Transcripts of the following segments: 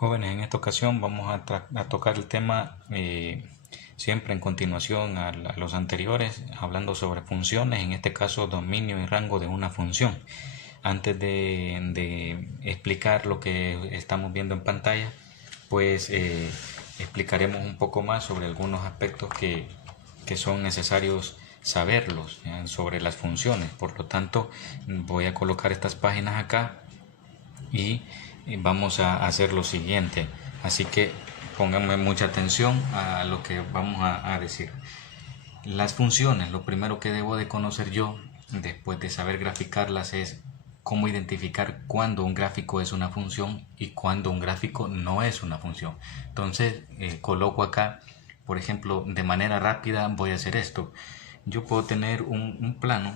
Jóvenes, en esta ocasión vamos a tocar el tema siempre en continuación a los anteriores, hablando sobre funciones, en este caso dominio y rango de una función. Antes de explicar lo que estamos viendo en pantalla, pues explicaremos un poco más sobre algunos aspectos que son necesarios saberlos sobre las funciones. Por lo tanto, voy a colocar estas páginas acá y vamos a hacer lo siguiente. Así que pónganme mucha atención a lo que vamos a decir. Las funciones, lo primero que debo de conocer yo después de saber graficarlas es cómo identificar cuándo un gráfico es una función y cuándo un gráfico no es una función. Entonces coloco acá, por ejemplo, de manera rápida voy a hacer esto. Yo puedo tener un plano,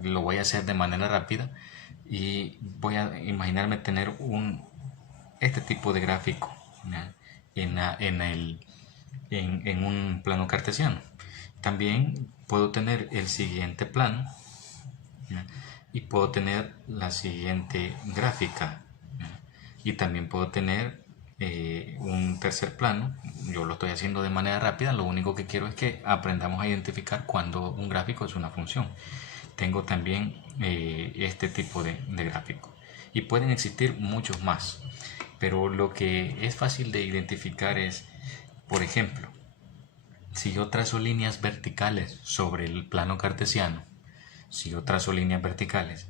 lo voy a hacer de manera rápida y voy a imaginarme tener este tipo de gráfico en un plano cartesiano. También puedo tener el siguiente plano, ¿ya? Y puedo tener la siguiente gráfica, ¿ya? Y también puedo tener un tercer plano. Yo lo estoy haciendo de manera rápida, lo único que quiero es que aprendamos a identificar cuando un gráfico es una función. Tengo también este tipo de gráfico y pueden existir muchos más, pero lo que es fácil de identificar es, por ejemplo, si yo trazo líneas verticales sobre el plano cartesiano, si yo trazo líneas verticales,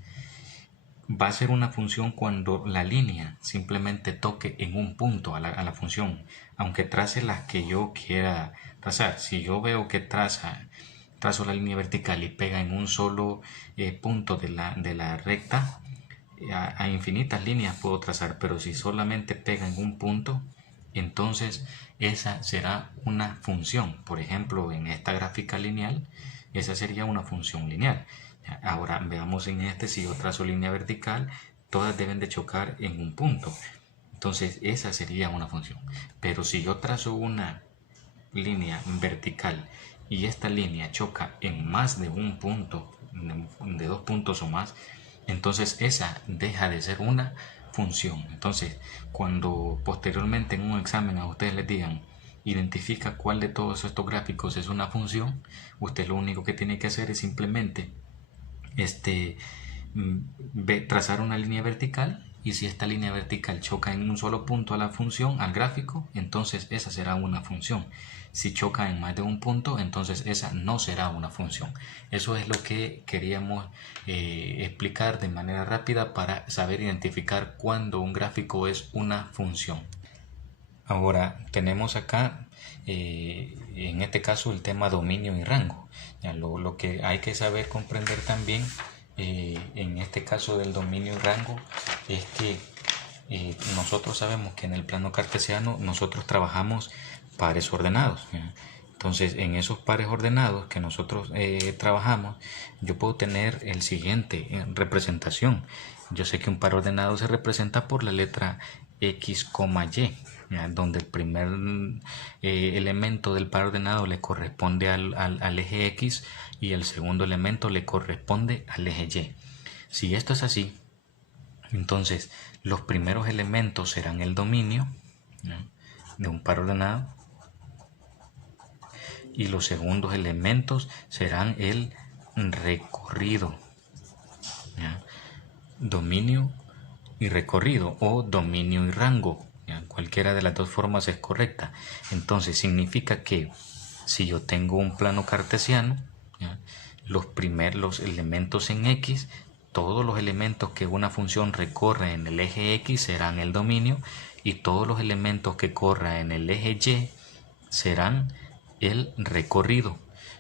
va a ser una función cuando la línea simplemente toque en un punto a la función, aunque trace las que yo quiera trazar. Si yo veo que trazo la línea vertical y pega en un solo punto de la recta, a infinitas líneas puedo trazar, pero si solamente pega en un punto, entonces esa será una función. Por ejemplo, en esta gráfica lineal, esa sería una función lineal. Ahora veamos en este, si yo trazo línea vertical, todas deben de chocar en un punto. Entonces esa sería una función. Pero si yo trazo una línea vertical y esta línea choca en más de un punto, de dos puntos o más, entonces esa deja de ser una función. Entonces, cuando posteriormente en un examen a ustedes les digan identifica cuál de todos estos gráficos es una función, usted lo único que tiene que hacer es simplemente trazar una línea vertical, y si esta línea vertical choca en un solo punto a la función, al gráfico, entonces esa será una función. Si choca en más de un punto, entonces esa no será una función. Eso es lo que queríamos explicar de manera rápida para saber identificar cuándo un gráfico es una función. Ahora tenemos acá en este caso el tema dominio y rango. Ya, lo que hay que saber comprender también en este caso del dominio y rango es que nosotros sabemos que en el plano cartesiano nosotros trabajamos pares ordenados, ¿ya? Entonces en esos pares ordenados que nosotros trabajamos, yo puedo tener el siguiente representación. Yo sé que un par ordenado se representa por la letra X, Y, ¿ya? Donde el primer elemento del par ordenado le corresponde al eje X y el segundo elemento le corresponde al eje Y. Si esto es así, entonces los primeros elementos serán el dominio, ¿ya?, de un par ordenado, y los segundos elementos serán el recorrido, ¿ya? Dominio y recorrido, o dominio y rango, ¿ya? Cualquiera de las dos formas es correcta. Entonces significa que si yo tengo un plano cartesiano, ¿ya?, los elementos en X, todos los elementos que una función recorre en el eje X serán el dominio, y todos los elementos que corra en el eje Y serán el recorrido.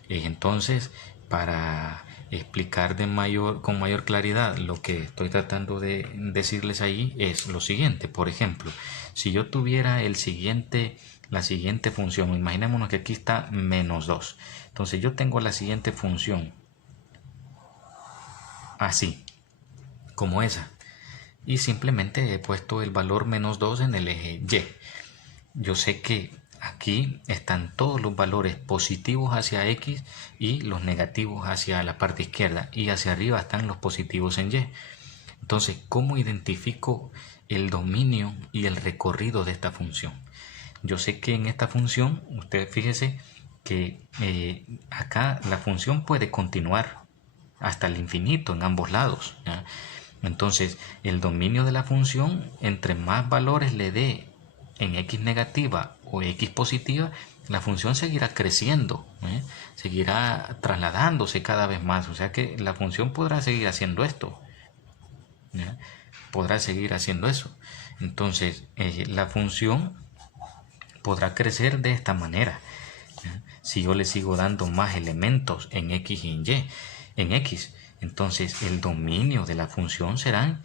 Entonces, para explicar con mayor claridad lo que estoy tratando de decirles ahí es lo siguiente. Por ejemplo, si yo tuviera la siguiente función, imaginémonos que aquí está menos 2. Entonces yo tengo la siguiente función así, como esa, y simplemente he puesto el valor menos 2 en el eje Y. Yo sé que aquí están todos los valores positivos hacia X y los negativos hacia la parte izquierda, y hacia arriba están los positivos en Y. Entonces, ¿cómo identifico el dominio y el recorrido de esta función. Yo sé que en esta función, usted fíjese que acá la función puede continuar hasta el infinito en ambos lados, ¿ya? Entonces, el dominio de la función, entre más valores le dé en x negativa o x positiva, la función seguirá creciendo, seguirá trasladándose cada vez más. O sea que la función podrá seguir haciendo esto, ¿ya? Podrá seguir haciendo eso. Entonces, la función podrá crecer de esta manera, ¿ya? Si yo le sigo dando más elementos en x y en x, entonces el dominio de la función serán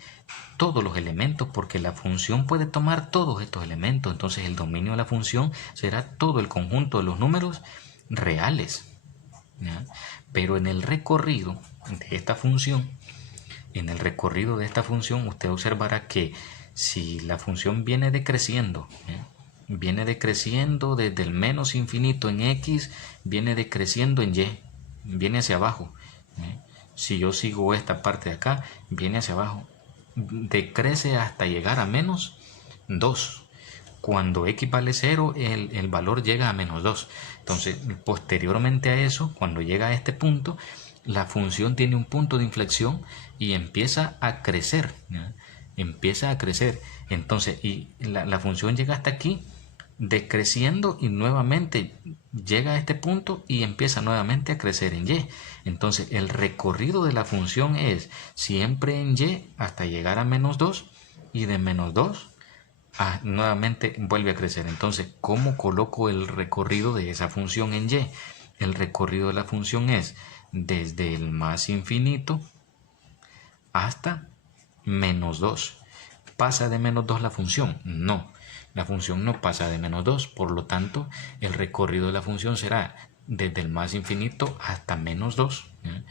todos los elementos, porque la función puede tomar todos estos elementos. Entonces el dominio de la función será todo el conjunto de los números reales, ¿ya? Pero en el recorrido de esta función, usted observará que si la función viene decreciendo, viene decreciendo desde el menos infinito en x, viene decreciendo en y, viene hacia abajo. Si yo sigo esta parte de acá, viene hacia abajo, decrece hasta llegar a menos 2. Cuando x vale 0, el valor llega a menos 2. Entonces, posteriormente a eso, cuando llega a este punto, la función tiene un punto de inflexión y empieza a crecer, ¿ya? Empieza a crecer. Entonces, y la función llega hasta aquí, decreciendo, y nuevamente llega a este punto y empieza nuevamente a crecer en y. Entonces el recorrido de la función es siempre en y hasta llegar a menos 2, y de menos 2 nuevamente vuelve a crecer. Entonces, ¿cómo coloco el recorrido de esa función en y? El recorrido de la función es desde el más infinito hasta menos 2. ¿Pasa de menos 2 la función? No. La función no pasa de menos 2, por lo tanto, el recorrido de la función será desde el más infinito hasta menos 2, ¿eh?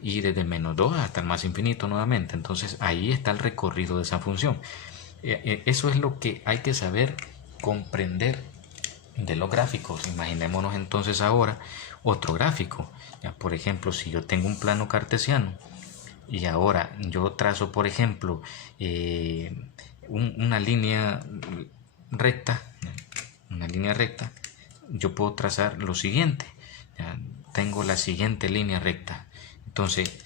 Y desde menos 2 hasta el más infinito nuevamente. Entonces, ahí está el recorrido de esa función. Eso es lo que hay que saber comprender de los gráficos. Imaginémonos entonces ahora otro gráfico. Ya, por ejemplo, si yo tengo un plano cartesiano y ahora yo trazo, por ejemplo, una línea recta, yo puedo trazar lo siguiente. Ya, tengo la siguiente línea recta. Entonces,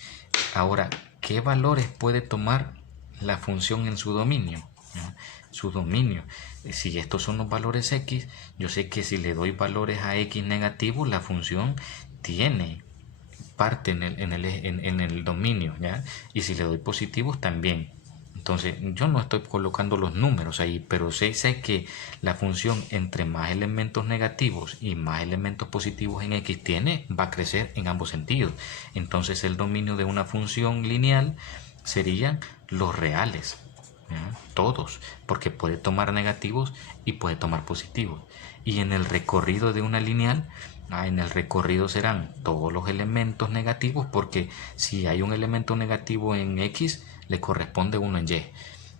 ahora, ¿qué valores puede tomar la función en su dominio? ¿Ya? Su dominio. Si estos son los valores x, yo sé que si le doy valores a x negativos, la función tiene parte en el dominio, ¿ya? Y si le doy positivos, también. Entonces, yo no estoy colocando los números ahí, pero sé que la función, entre más elementos negativos y más elementos positivos en x tiene, va a crecer en ambos sentidos. Entonces, el dominio de una función lineal serían los reales, ¿ya? Todos, porque puede tomar negativos y puede tomar positivos. Y en el recorrido de una lineal, en el recorrido serán todos los elementos negativos, porque si hay un elemento negativo en x, le corresponde uno en y.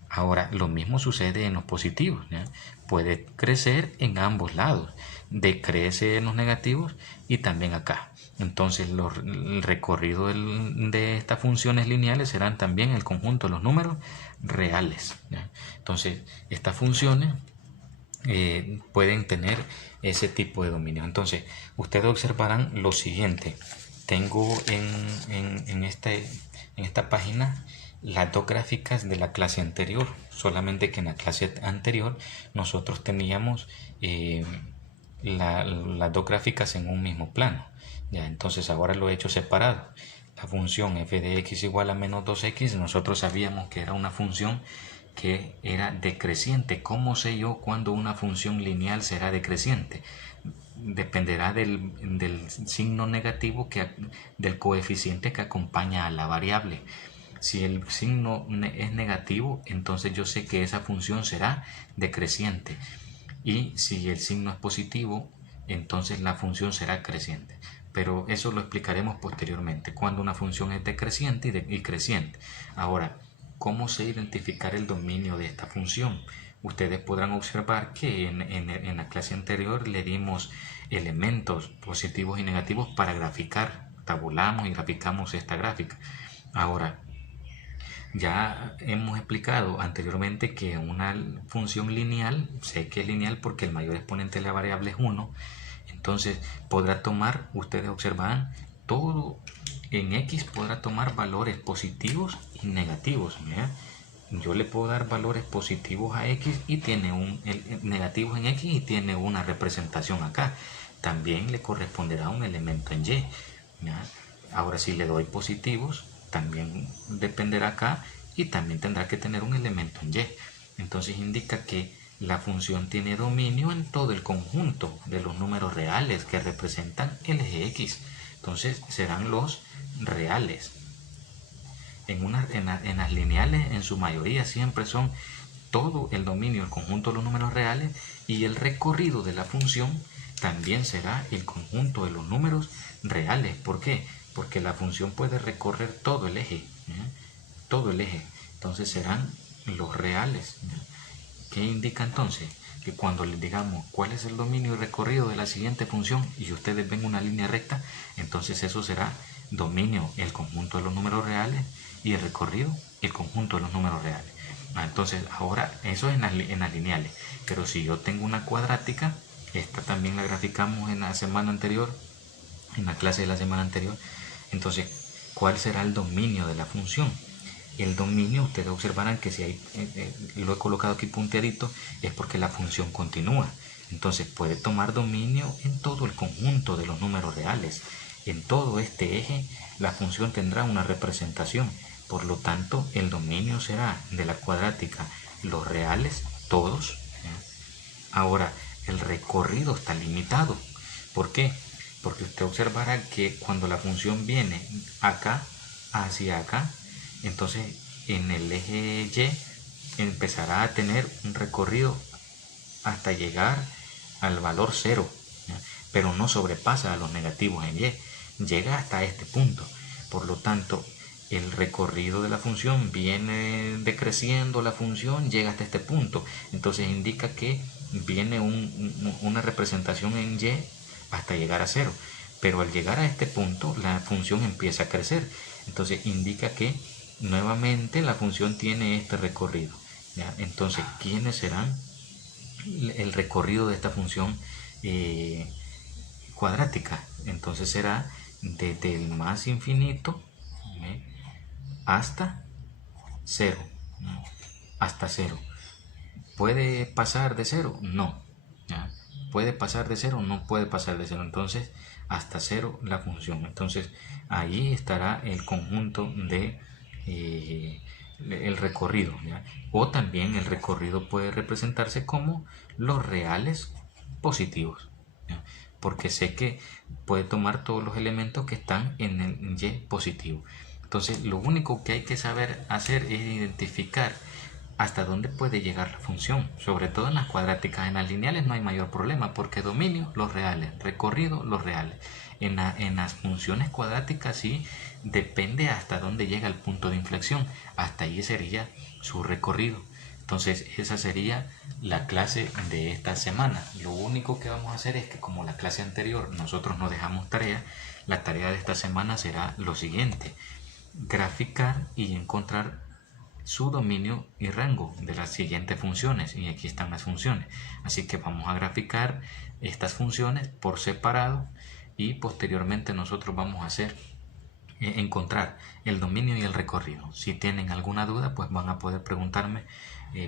Ahora, lo mismo sucede en los positivos, ¿ya? Puede crecer en ambos lados, decrece en los negativos y también acá. Entonces, el recorrido de estas funciones lineales serán también el conjunto de los números reales, ¿ya? Entonces, estas funciones pueden tener ese tipo de dominio. Entonces, ustedes observarán lo siguiente. Tengo en esta página las dos gráficas de la clase anterior, solamente que en la clase anterior nosotros teníamos las dos gráficas en un mismo plano, ¿ya? Entonces ahora lo he hecho separado. La función f de x igual a menos 2x, nosotros sabíamos que era una función que era decreciente. ¿Cómo sé yo cuándo una función lineal será decreciente? Dependerá del signo negativo, del coeficiente que acompaña a la variable. Si el signo es negativo, entonces yo sé que esa función será decreciente. Y si el signo es positivo, entonces la función será creciente. Pero eso lo explicaremos posteriormente, cuando una función es decreciente y creciente. Ahora, ¿cómo sé identificar el dominio de esta función? Ustedes podrán observar que en la clase anterior le dimos elementos positivos y negativos para graficar. Tabulamos y graficamos esta gráfica. Ahora, Ya hemos explicado anteriormente que una función lineal, sé que es lineal porque el mayor exponente de la variable es 1, entonces podrá tomar, ustedes observarán, todo en x podrá tomar valores positivos y negativos. ¿Ya? Yo le puedo dar valores positivos a x y tiene negativos en x y tiene una representación acá. También le corresponderá un elemento en y. ¿Ya? Ahora si le doy positivos, también dependerá acá y también tendrá que tener un elemento en y. Entonces indica que la función tiene dominio en todo el conjunto de los números reales que representan el eje x. Entonces serán los reales. En las lineales, en su mayoría, siempre son todo el dominio, el conjunto de los números reales, y el recorrido de la función también será el conjunto de los números reales. ¿Por qué? Porque la función puede recorrer todo el eje, todo el eje. Entonces serán los reales. ¿Qué indica entonces? Que cuando les digamos cuál es el dominio y recorrido de la siguiente función y ustedes ven una línea recta, entonces eso será dominio, el conjunto de los números reales, y el recorrido, el conjunto de los números reales. Entonces ahora eso es en las lineales, pero si yo tengo una cuadrática, esta también la graficamos en la semana anterior, en la clase de la semana anterior. Entonces, ¿cuál será el dominio de la función? El dominio, ustedes observarán que si hay, lo he colocado aquí punteadito, es porque la función continúa. Entonces puede tomar dominio en todo el conjunto de los números reales. En todo este eje la función tendrá una representación. Por lo tanto, el dominio será de la cuadrática los reales, todos. Ahora, el recorrido está limitado. ¿Por qué? Porque usted observará que cuando la función viene acá, hacia acá, entonces en el eje Y empezará a tener un recorrido hasta llegar al valor 0, ¿ya? Pero no sobrepasa a los negativos en Y, llega hasta este punto. Por lo tanto, el recorrido de la función viene decreciendo, la función llega hasta este punto, entonces indica que viene una representación en Y hasta llegar a 0, pero al llegar a este punto la función empieza a crecer, entonces indica que nuevamente la función tiene este recorrido, ¿ya? Entonces, ¿quiénes serán el recorrido de esta función cuadrática? Entonces será desde el más infinito hasta 0, hasta 0. ¿Puede pasar de 0? No. ¿Ya? ¿Puede pasar de 0? No puede pasar de 0. Entonces, hasta 0 la función. Entonces, ahí estará el conjunto de el recorrido, ¿ya? O también el recorrido puede representarse como los reales positivos, ¿ya? Porque sé que puede tomar todos los elementos que están en el Y positivo. Entonces, lo único que hay que saber hacer es identificar hasta dónde puede llegar la función, sobre todo en las cuadráticas. En las lineales no hay mayor problema porque dominio los reales, recorrido los reales. En las funciones cuadráticas sí depende hasta dónde llega el punto de inflexión, hasta ahí sería su recorrido. Entonces esa sería la clase de esta semana. Lo único que vamos a hacer es que, como la clase anterior nosotros no dejamos tarea, la tarea de esta semana será lo siguiente: graficar y encontrar su dominio y rango de las siguientes funciones, y aquí están las funciones. Así que vamos a graficar estas funciones por separado y posteriormente nosotros vamos a hacer encontrar el dominio y el recorrido. Si tienen alguna duda, pues van a poder preguntarme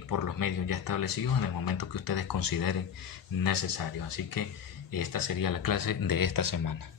por los medios ya establecidos en el momento que ustedes consideren necesario. Así que esta sería la clase de esta semana.